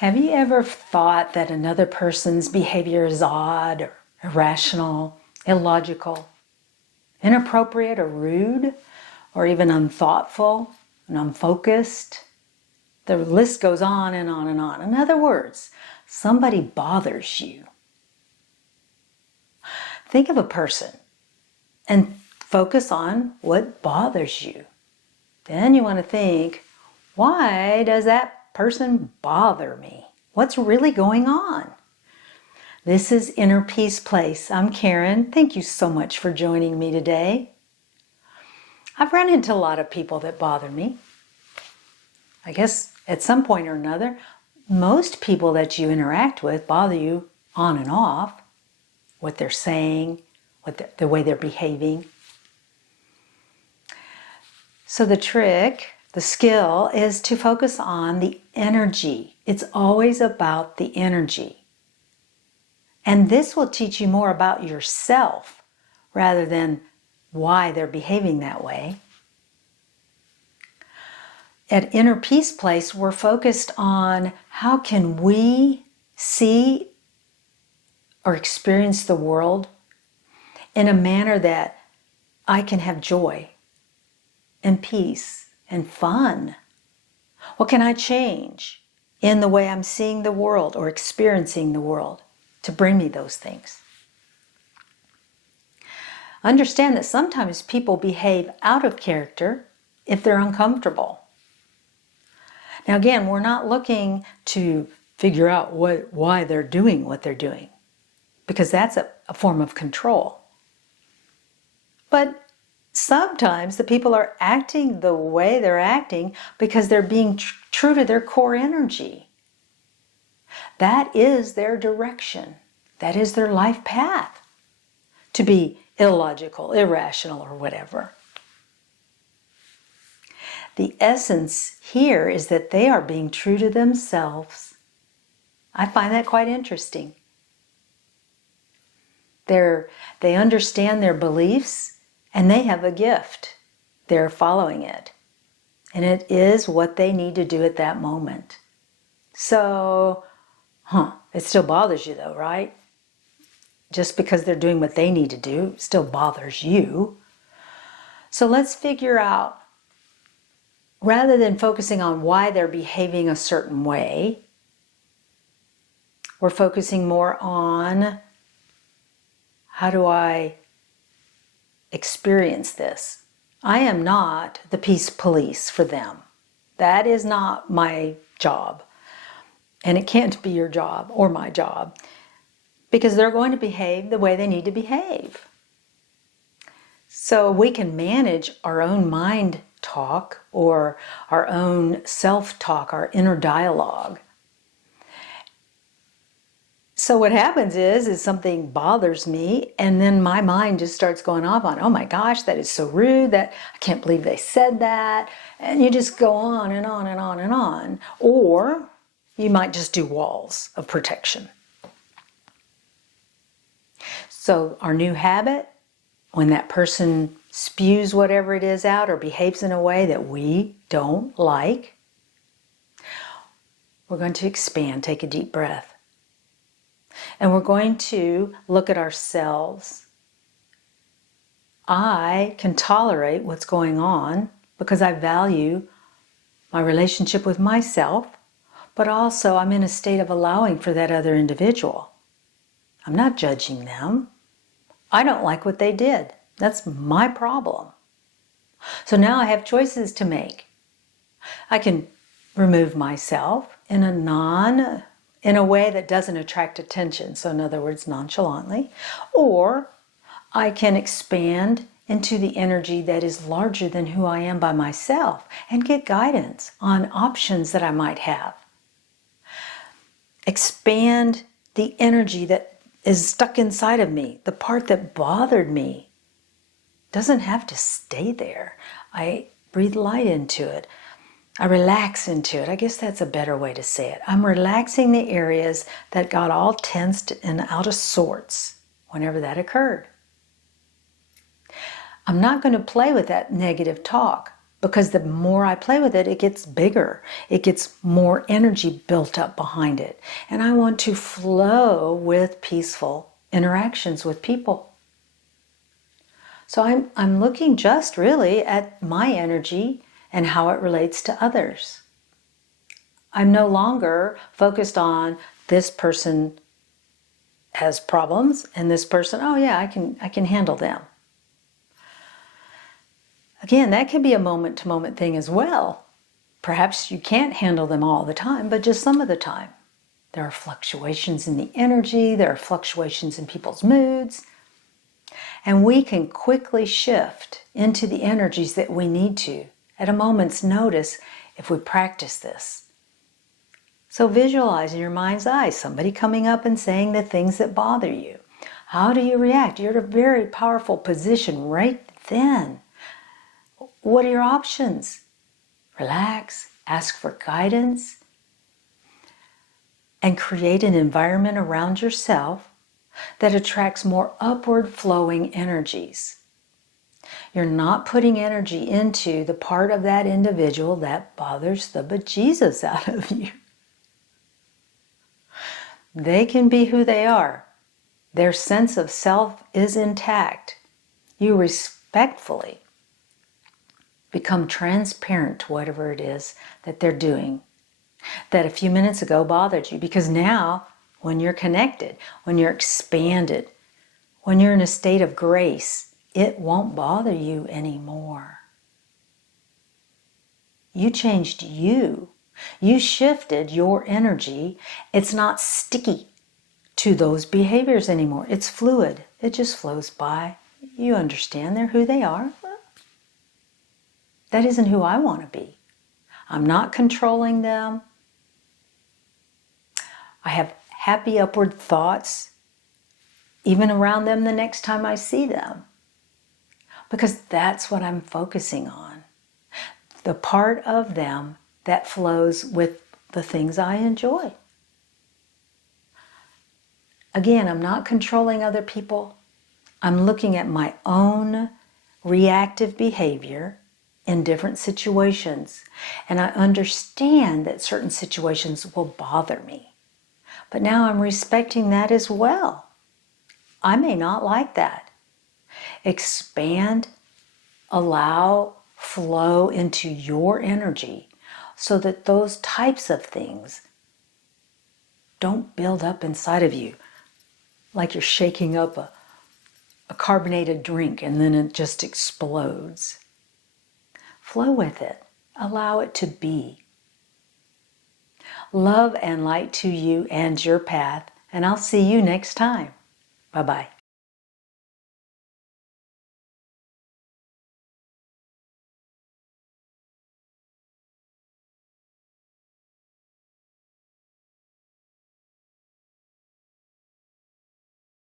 Have you ever thought that another person's behavior is odd or irrational, illogical, inappropriate or rude, or even unthoughtful and unfocused? The list goes on and on and on. In other words, somebody bothers you. Think of a person and focus on what bothers you. Then you want to think, why does that person bother me? What's really going on? This is Inner Peace Place. I'm Karen. Thank you so much for joining me today. I've run into a lot of people that bother me. I guess at some point or another, most people that you interact with bother you on and off. What they're saying, the way they're behaving. So the trick, the skill, is to focus on the energy. It's always about the energy. And this will teach you more about yourself rather than why they're behaving that way. At Inner Peace Place, we're focused on how can we see or experience the world in a manner that I can have joy and peace and fun. What can I change in the way I'm seeing the world or experiencing the world to bring me those things? Understand that sometimes people behave out of character if they're uncomfortable. Now again, we're not looking to figure out why they're doing what they're doing, because that's a form of control. But sometimes the people are acting the way they're acting because they're being true to their core energy. That is their direction. That is their life path. To be illogical, irrational, or whatever. The essence here is that they are being true to themselves. I find that quite interesting. They understand their beliefs and they have a gift. They're following it. And it is what they need to do at that moment. So, it still bothers you though, right? Just because they're doing what they need to do still bothers you. So let's figure out, rather than focusing on why they're behaving a certain way, we're focusing more on how do I experience this? I am not the peace police for them. That is not my job. And it can't be your job or my job, because they're going to behave the way they need to behave. So we can manage our own mind talk or our own self-talk, our inner dialogue. So what happens is something bothers me, and then my mind just starts going off on, oh my gosh, that is so rude, that I can't believe they said that. And you just go on and on and on and on. Or you might just do walls of protection. So our new habit, when that person spews whatever it is out or behaves in a way that we don't like, we're going to expand, take a deep breath. And we're going to look at ourselves. I can tolerate what's going on because I value my relationship with myself, but also I'm in a state of allowing for that other individual. I'm not judging them. I don't like what they did. That's my problem. So now I have choices to make. I can remove myself in a way that doesn't attract attention, so in other words, nonchalantly, or I can expand into the energy that is larger than who I am by myself and get guidance on options that I might have. Expand the energy that is stuck inside of me. The part that bothered me doesn't have to stay there. I breathe light into it. I relax into it. I guess that's a better way to say it. I'm relaxing the areas that got all tensed and out of sorts whenever that occurred. I'm not going to play with that negative talk. because the more I play with it, it gets bigger. It gets more energy built up behind it. And I want to flow with peaceful interactions with people. So I'm looking just really at my energy and how it relates to others. I'm no longer focused on this person has problems and this person, oh yeah, I can handle them. Again, that can be a moment-to-moment thing as well. Perhaps you can't handle them all the time, but just some of the time. There are fluctuations in the energy, there are fluctuations in people's moods, and we can quickly shift into the energies that we need to at a moment's notice if we practice this. So visualize in your mind's eye somebody coming up and saying the things that bother you. How do you react? You're at a very powerful position right then. What are your options? Relax, ask for guidance, and create an environment around yourself that attracts more upward flowing energies. You're not putting energy into the part of that individual that bothers the bejesus out of you. They can be who they are. Their sense of self is intact. You respectfully become transparent to whatever it is that they're doing that a few minutes ago bothered you, because now when you're connected, when you're expanded, when you're in a state of grace, it won't bother you anymore. You changed you. You shifted your energy. It's not sticky to those behaviors anymore. It's fluid. It just flows by. You understand they're who they are. That isn't who I want to be. I'm not controlling them. I have happy upward thoughts even around them the next time I see them, because that's what I'm focusing on. The part of them that flows with the things I enjoy. Again, I'm not controlling other people. I'm looking at my own reactive behavior in different situations. And I understand that certain situations will bother me. But now I'm respecting that as well. I may not like that. Expand, allow, flow into your energy so that those types of things don't build up inside of you like you're shaking up a carbonated drink and then it just explodes. Flow with it. Allow it to be. Love and light to you and your path, and I'll see you next time. Bye-bye.